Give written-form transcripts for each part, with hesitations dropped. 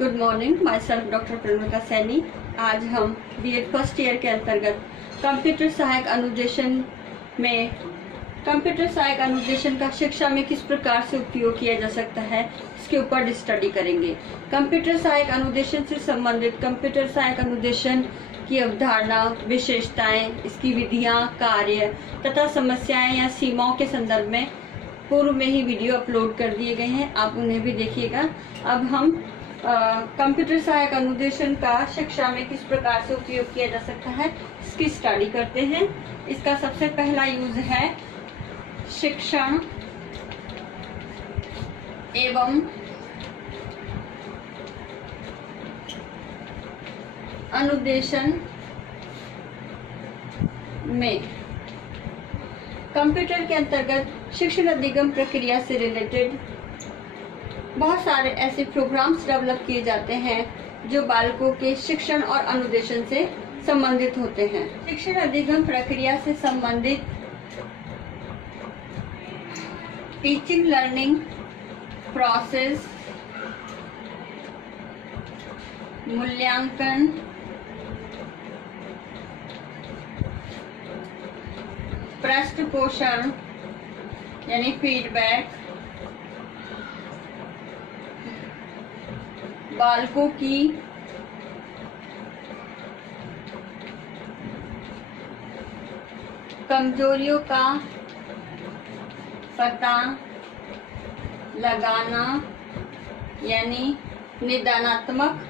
Good morning, my self doctor प्रेमिका सैनी। आज हम बीएड फर्स्ट ईयर के अंतर्गत कंप्यूटर सहायक अनुदेशन में कंप्यूटर सहायक अनुदेशन का शिक्षा में किस प्रकार से उपयोग किया जा सकता है, इसके ऊपर स्टडी करेंगे। कंप्यूटर सहायक अनुदेशन से संबंधित कंप्यूटर सहायक अनुदेशन की अवधारणा, विशेषताएं, इसकी विधियां, कार्य तथा समस्याएं या सीमाओं के संदर्भ में पूर्व में ही वीडियो अपलोड कर दिए गए हैं, आप उन्हें भी देखिएगा। अब हम कंप्यूटर सहायक अनुदेशन का शिक्षा में किस प्रकार से उपयोग किया जा सकता है, इसकी स्टडी करते हैं। इसका सबसे पहला यूज है शिक्षण एवं अनुदेशन में। कंप्यूटर के अंतर्गत शिक्षण अधिगम प्रक्रिया से रिलेटेड बहुत सारे ऐसे प्रोग्राम्स डेवलप किए जाते हैं जो बालकों के शिक्षण और अनुदेशन से संबंधित होते हैं। शिक्षण अधिगम प्रक्रिया से संबंधित टीचिंग लर्निंग प्रोसेस, मूल्यांकन, पृष्ठपोषण यानी फीडबैक, बालकों की कमजोरियों का पता लगाना यानी निदानात्मक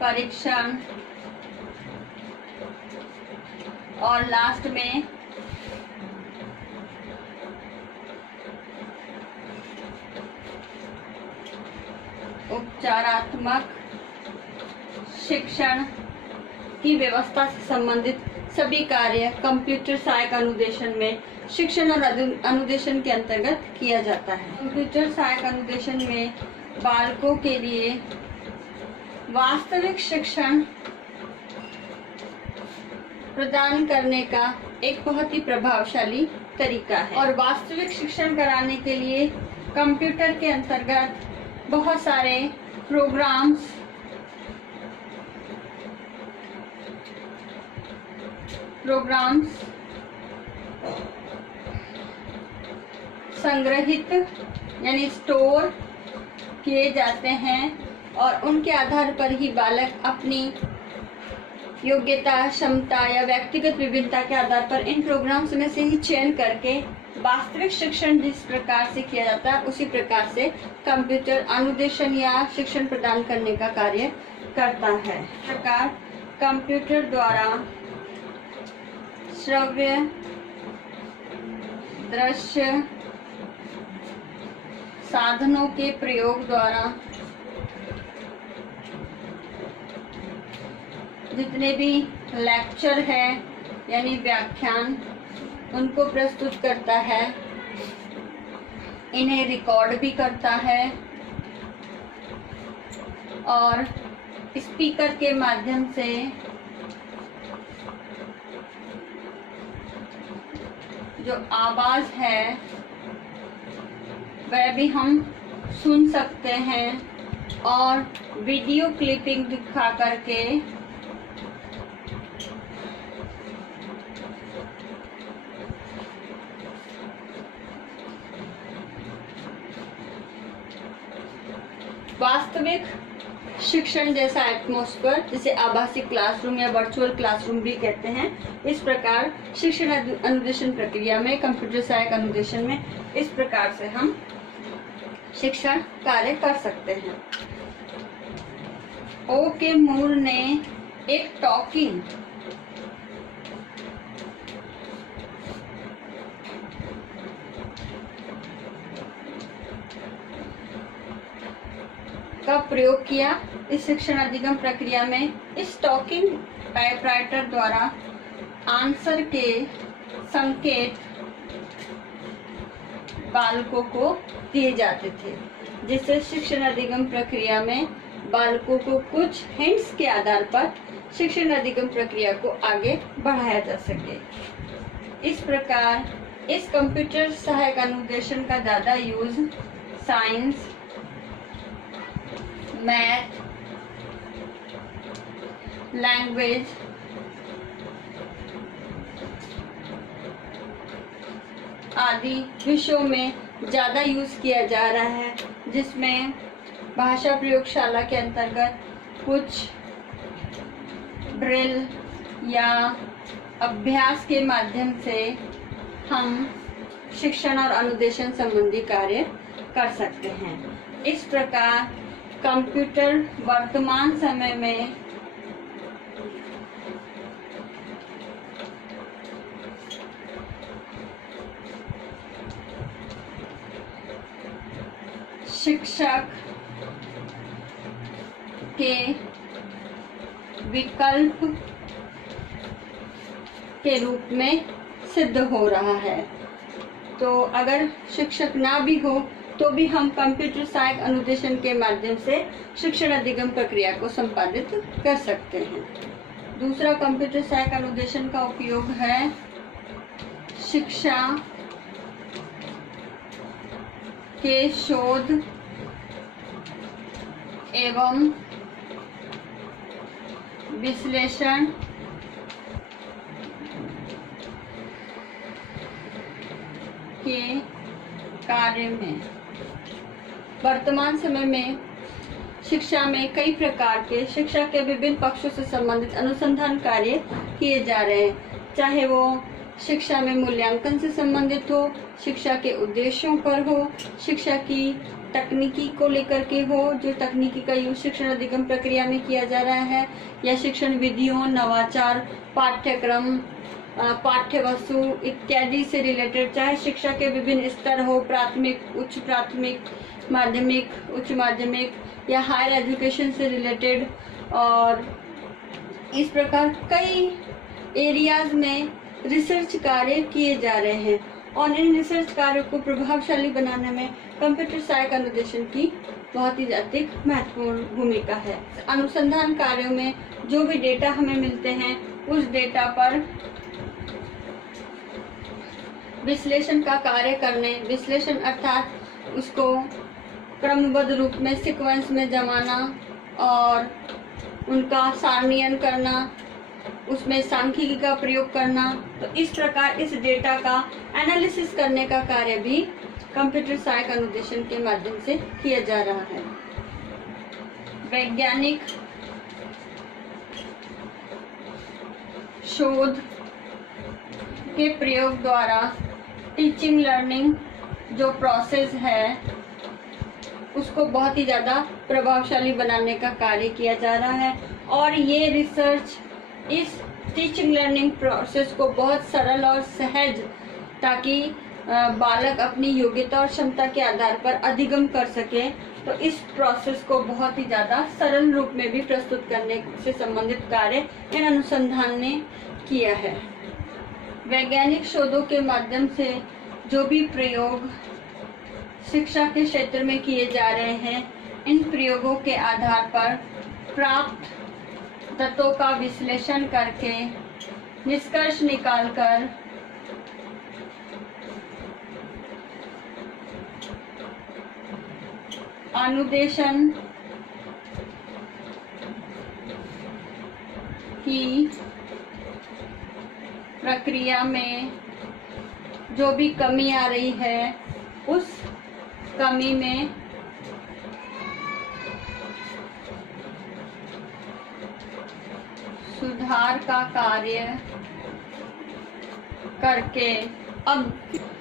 परीक्षण और लास्ट में उपचारात्मक शिक्षण की व्यवस्था से संबंधित सभी कार्य कंप्यूटर सहायक अनुदेशन में शिक्षण और अनुदेशन के अंतर्गत किया जाता है। कंप्यूटर सहायक अनुदेशन में बालकों के लिए वास्तविक शिक्षण प्रदान करने का एक बहुत ही प्रभावशाली तरीका है और वास्तविक शिक्षण कराने के लिए कंप्यूटर के अंतर्गत बहुत सारे प्रोग्राम्स संग्रहित यानी स्टोर किए जाते हैं और उनके आधार पर ही बालक अपनी योग्यता, क्षमता या व्यक्तिगत विभिन्नता के आधार पर इन प्रोग्राम्स में से ही चयन करके वास्तविक शिक्षण जिस प्रकार से किया जाता है उसी प्रकार से कंप्यूटर अनुदेशन या शिक्षण प्रदान करने का कार्य करता है। इस प्रकार कंप्यूटर द्वारा श्रव्य, दृश्य साधनों के प्रयोग द्वारा जितने भी लेक्चर है यानी व्याख्यान उनको प्रस्तुत करता है, इन्हें रिकॉर्ड भी करता है और स्पीकर के माध्यम से जो आवाज है वह भी हम सुन सकते हैं और वीडियो क्लिपिंग दिखा करके वास्तविक शिक्षण जैसा एटमॉस्फेयर, जिसे आभासी क्लासरूम या वर्चुअल क्लासरूम भी कहते हैं, इस प्रकार शिक्षण अनुदेशन प्रक्रिया में कंप्यूटर सहायक अनुदेशन में इस प्रकार से हम शिक्षण कार्य कर सकते हैं। ओ के मूर ने एक टॉकिंग का प्रयोग किया इस शिक्षण अधिगम प्रक्रिया में। इस टॉकिंग टाइपराइटर द्वारा आंसर के संकेत बालकों को दिए जाते थे, जिससे शिक्षण अधिगम प्रक्रिया में बालकों को कुछ हिंट्स के आधार पर शिक्षण अधिगम प्रक्रिया को आगे बढ़ाया जा सके। इस प्रकार इस कंप्यूटर सहायक अनुदेशन का ज़्यादा यूज साइंस, मैथ, लैंग्वेज, आदि विषयों में ज़्यादा यूज़ किया जा रहा है, जिसमें भाषा प्रयोगशाला के अंतर्गत कुछ ड्रिल या अभ्यास के माध्यम से हम शिक्षण और अनुदेशन संबंधी कार्य कर सकते हैं। इस प्रकार कंप्यूटर वर्तमान समय में शिक्षक के विकल्प के रूप में सिद्ध हो रहा है। तो अगर शिक्षक ना भी हो तो भी हम कंप्यूटर सहायक अनुदेशन के माध्यम से शिक्षण अधिगम प्रक्रिया को संपादित कर सकते हैं। दूसरा कंप्यूटर सहायक अनुदेशन का उपयोग है शिक्षा के शोध एवं विश्लेषण के कार्य में। वर्तमान समय में शिक्षा में कई प्रकार के शिक्षा के विभिन्न पक्षों से संबंधित अनुसंधान कार्य किए जा रहे हैं, चाहे वो शिक्षा में मूल्यांकन से संबंधित हो, शिक्षा के उद्देश्यों पर हो, शिक्षा की तकनीकी को लेकर के हो, जो तकनीकी का यूज शिक्षण अधिगम प्रक्रिया में किया जा रहा है, या शिक्षण विधियों, नवाचार, पाठ्यक्रम, पाठ्य वस्तु इत्यादि से रिलेटेड, चाहे शिक्षा के विभिन्न स्तर हो, प्राथमिक, उच्च प्राथमिक, माध्यमिक, उच्च माध्यमिक या हायर एजुकेशन से रिलेटेड। और इस प्रकार कई एरियाज में रिसर्च कार्य किए जा रहे हैं और इन रिसर्च कार्यों को प्रभावशाली बनाने में कंप्यूटर सहायक अनुदेशन की बहुत ही अधिक महत्वपूर्ण भूमिका है। अनुसंधान कार्यों में जो भी डेटा हमें मिलते हैं उस डेटा पर विश्लेषण का कार्य करने, विश्लेषण अर्थात उसको क्रमबद्ध रूप में सीक्वेंस में जमाना और उनका सारणीयन करना, उसमें सांख्यिकी का प्रयोग करना। तो इस प्रकार इस डेटा का एनालिसिस करने का कार्य भी कंप्यूटर सहायक अनुदेशन के माध्यम से किया जा रहा है। वैज्ञानिक शोध के प्रयोग द्वारा टीचिंग लर्निंग जो प्रोसेस है उसको बहुत ही ज़्यादा प्रभावशाली बनाने का कार्य किया जा रहा है और ये रिसर्च इस टीचिंग लर्निंग प्रोसेस को बहुत सरल और सहज, ताकि बालक अपनी योग्यता और क्षमता के आधार पर अधिगम कर सके, तो इस प्रोसेस को बहुत ही ज़्यादा सरल रूप में भी प्रस्तुत करने से संबंधित कार्य इन अनुसंधान ने किया है। वैज्ञानिक शोधों के माध्यम से जो भी प्रयोग शिक्षा के क्षेत्र में किए जा रहे हैं, इन प्रयोगों के आधार पर प्राप्त तत्वों का विश्लेषण करके निष्कर्ष निकालकर अनुदेशन की प्रक्रिया में जो भी कमी आ रही है उस कमी में सुधार का कार्य करके अब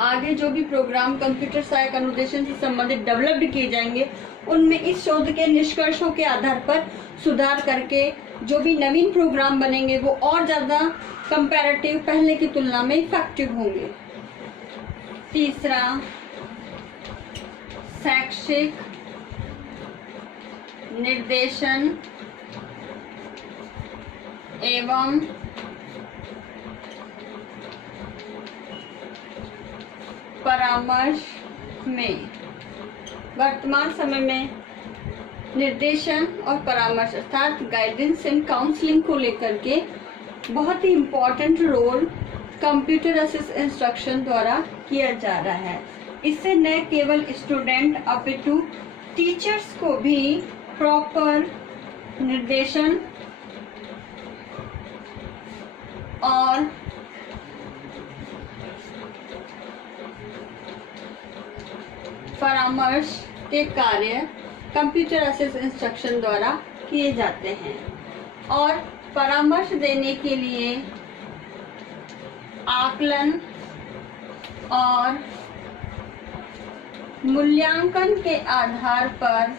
आगे जो भी प्रोग्राम कंप्यूटर सहायक अनुदेशन से संबंधित डेवलप्ड किए जाएंगे उनमें इस शोध के निष्कर्षों के आधार पर सुधार करके जो भी नवीन प्रोग्राम बनेंगे वो और ज़्यादा कंपैरेटिव पहले की तुलना में इफेक्टिव होंगे। तीसरा, शैक्षिक निर्देशन एवं परामर्श में वर्तमान समय में निर्देशन और परामर्श अर्थात गाइडेंस एंड काउंसलिंग को लेकर के बहुत ही important role computer assist instruction द्वारा किया जा रहा है। इससे न केवल स्टूडेंट अपितु टीचर्स को भी प्रॉपर निर्देशन और परामर्श के कार्य कंप्यूटर असिस्ट इंस्ट्रक्शन द्वारा किए जाते हैं और परामर्श देने के लिए आकलन और मूल्यांकन के आधार पर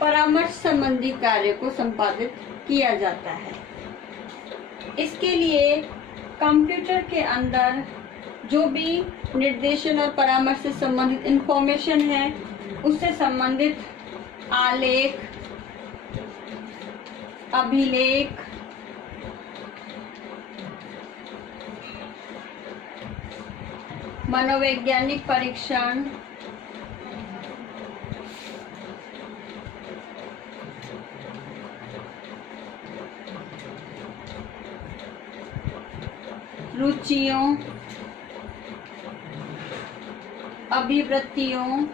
परामर्श संबंधी कार्य को संपादित किया जाता है। इसके लिए कंप्यूटर के अंदर जो भी निर्देशन और परामर्श से संबंधित इंफॉर्मेशन है उससे संबंधित आलेख, अभिलेख, मनोवैज्ञानिक परीक्षण, रुचियों, अभिवृत्तियों,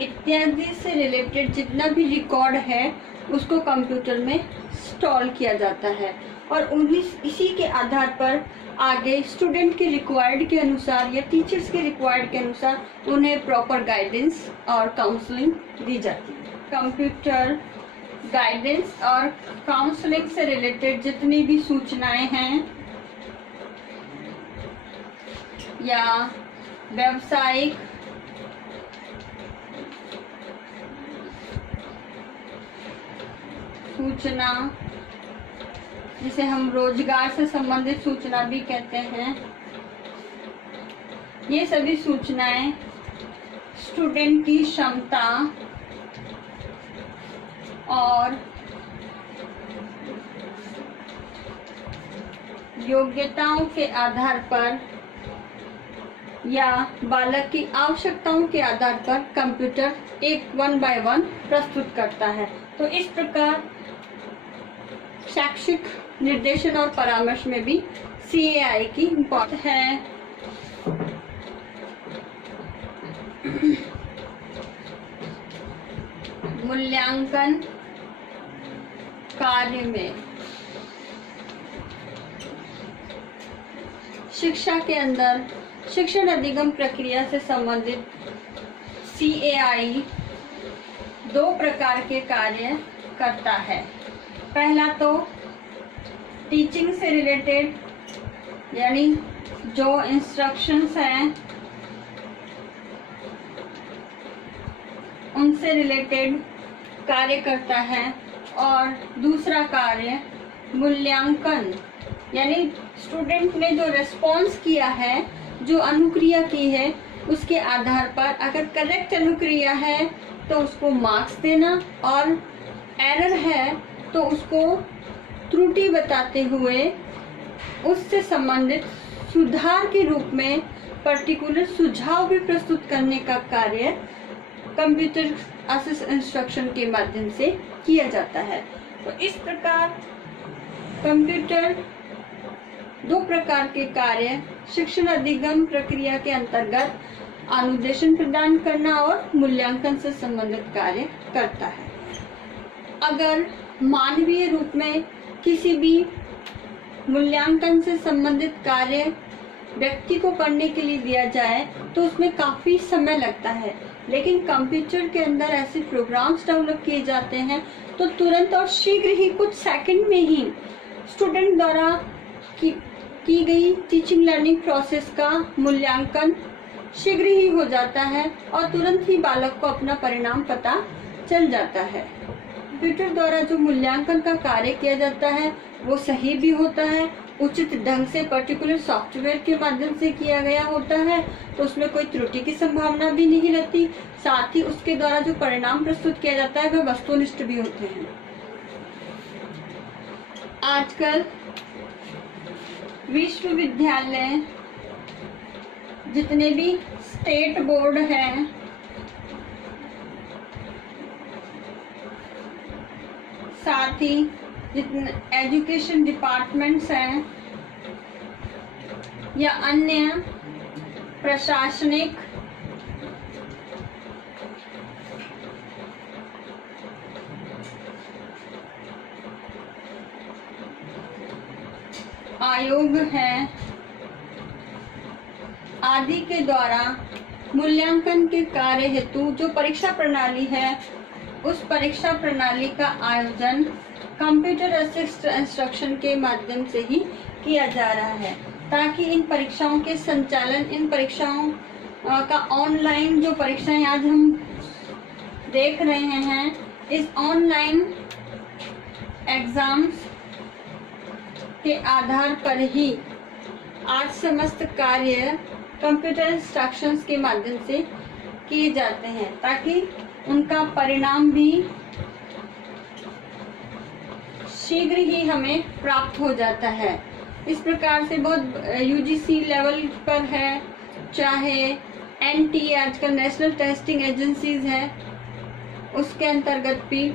इत्यादि से रिलेटेड जितना भी रिकॉर्ड है उसको कंप्यूटर में स्टोर किया जाता है और उन्हीं इसी के आधार पर आगे स्टूडेंट के रिक्वायर्ड के अनुसार या टीचर्स के रिक्वायर्ड के अनुसार उन्हें प्रॉपर गाइडेंस और काउंसलिंग दी जाती है। कंप्यूटर गाइडेंस और काउंसलिंग से रिलेटेड जितनी भी सूचनाएं हैं या व्यावसायिक सूचना, जिसे हम रोजगार से संबंधित सूचना भी कहते हैं, ये सभी सूचनाएं स्टूडेंट की क्षमता और योग्यताओं के आधार पर या बालक की आवश्यकताओं के आधार पर कंप्यूटर एक 1 by 1 प्रस्तुत करता है। तो इस प्रकार शैक्षिक निर्देशन और परामर्श में भी CAI की इम्पोर्टेंस है। मूल्यांकन कार्य में शिक्षा के अंदर शिक्षण अधिगम प्रक्रिया से संबंधित CAI 2 प्रकार के कार्य करता है। पहला तो टीचिंग से रिलेटेड, यानी जो इंस्ट्रक्शंस हैं उनसे रिलेटेड कार्य करता है और दूसरा कार्य मूल्यांकन, यानी स्टूडेंट ने जो रेस्पॉन्स किया है, जो अनुक्रिया की है, उसके आधार पर अगर करेक्ट अनुक्रिया है तो उसको मार्क्स देना और एरर है तो उसको त्रुटि बताते हुए उससे संबंधित सुधार के रूप में पर्टिकुलर सुझाव भी प्रस्तुत करने का कार्य कंप्यूटर असिस्ट इंस्ट्रक्शन के माध्यम से किया जाता है। तो इस प्रकार कंप्यूटर 2 प्रकार के कार्य शिक्षण अधिगम प्रक्रिया के अंतर्गत अनुदेशन प्रदान करना और मूल्यांकन से संबंधित कार्य करता है। अगर मानवीय रूप में किसी भी मूल्यांकन से संबंधित कार्य व्यक्ति को करने के लिए दिया जाए तो उसमें काफ़ी समय लगता है, लेकिन कंप्यूटर के अंदर ऐसे प्रोग्राम्स डेवलप किए जाते हैं तो तुरंत और शीघ्र ही कुछ सेकंड में ही स्टूडेंट द्वारा की गई टीचिंग लर्निंग प्रोसेस का मूल्यांकन शीघ्र ही हो जाता है और तुरंत ही बालक को अपना परिणाम पता चल जाता है। कंप्यूटर द्वारा जो मूल्यांकन का कार्य किया जाता है वो सही भी होता है, उचित ढंग से पर्टिकुलर सॉफ्टवेयर के माध्यम से किया गया होता है, तो उसमें कोई त्रुटि की संभावना भी नहीं रहती। साथ ही उसके द्वारा जो परिणाम प्रस्तुत किया जाता है वह वस्तुनिष्ठ भी होते हैं। आजकल विश्वविद्यालय जितने भी स्टेट बोर्ड हैं साथ ही जितने एजुकेशन डिपार्टमेंट्स हैं या अन्य प्रशासनिक आयोग हैं आदि के द्वारा मूल्यांकन के कार्य हेतु जो परीक्षा प्रणाली है उस परीक्षा प्रणाली का आयोजन कंप्यूटर असिस्टेड इंस्ट्रक्शन के माध्यम से ही किया जा रहा है, ताकि इन परीक्षाओं के संचालन, इन परीक्षाओं का ऑनलाइन जो परीक्षाएं आज हम देख रहे हैं, इस ऑनलाइन एग्जाम्स के आधार पर ही आज समस्त कार्य कंप्यूटर इंस्ट्रक्शंस के माध्यम से किए जाते हैं, ताकि उनका परिणाम भी शीघ्र ही हमें प्राप्त हो जाता है। इस प्रकार से बहुत यूजीसी लेवल पर है, चाहे एनटीए आजकल नेशनल टेस्टिंग एजेंसीज है, उसके अंतर्गत भी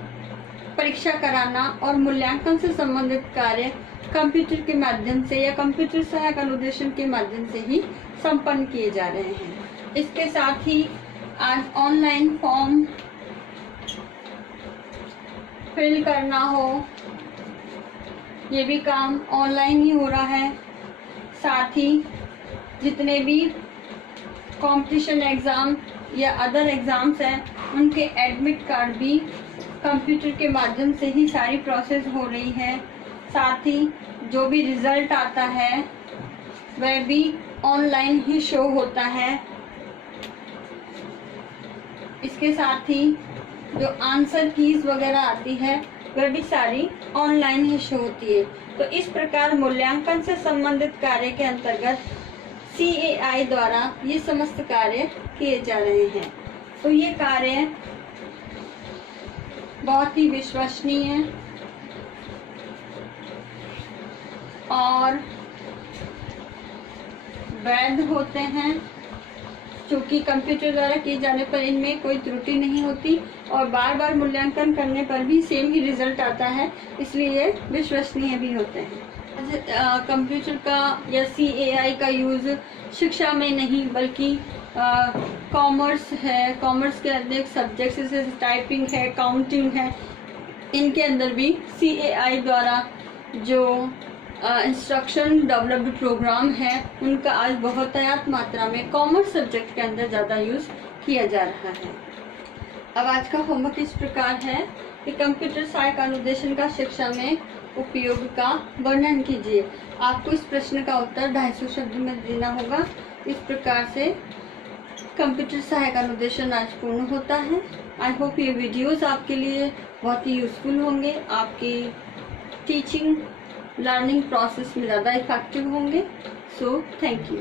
परीक्षा कराना और मूल्यांकन से संबंधित कार्य कंप्यूटर के माध्यम से या कंप्यूटर सहायक अनुदेशन के माध्यम से ही संपन्न किए जा रहे हैं। इसके साथ ही आज ऑनलाइन फॉर्म फिल करना हो, ये भी काम ऑनलाइन ही हो रहा है। साथ ही जितने भी कंपटीशन एग्ज़ाम या अदर एग्ज़ाम्स हैं, उनके एडमिट कार्ड भी कंप्यूटर के माध्यम से ही सारी प्रोसेस हो रही है। साथ ही जो भी रिज़ल्ट आता है वह भी ऑनलाइन ही शो होता है। इसके साथ ही जो आंसर कीज वगैरह आती है वह भी सारी ऑनलाइन ही शो होती है। तो इस प्रकार मूल्यांकन से संबंधित कार्य के अंतर्गत CAI द्वारा ये समस्त कार्य किए जा रहे हैं। तो ये कार्य बहुत ही विश्वसनीय और वैध होते हैं, क्योंकि कंप्यूटर द्वारा किए जाने पर इनमें कोई त्रुटि नहीं होती और बार बार मूल्यांकन करने पर भी सेम ही रिजल्ट आता है, इसलिए विश्वसनीय भी होते हैं। कंप्यूटर का या CAI का यूज़ शिक्षा में नहीं बल्कि कॉमर्स है, कॉमर्स के अनेक सब्जेक्ट्स जैसे टाइपिंग है, काउंटिंग है, इनके अंदर भी CAI द्वारा जो इंस्ट्रक्शन डेवलप्ड प्रोग्राम है उनका आज बहुतायत मात्रा में कॉमर्स सब्जेक्ट के अंदर ज़्यादा यूज़ किया जा रहा है। अब आज का होमवर्क इस प्रकार है कि कंप्यूटर सहायक अनुदेशन का शिक्षा में उपयोग का वर्णन कीजिए। आपको इस प्रश्न का उत्तर 250 शब्द में देना होगा। इस प्रकार से कंप्यूटर सहायक अनुदेशन आज पूर्ण होता है। आई होप ये वीडियोस आपके लिए बहुत ही यूज़फुल होंगे, आपकी टीचिंग लर्निंग प्रोसेस में ज़्यादा इफेक्टिव होंगे। So thank you.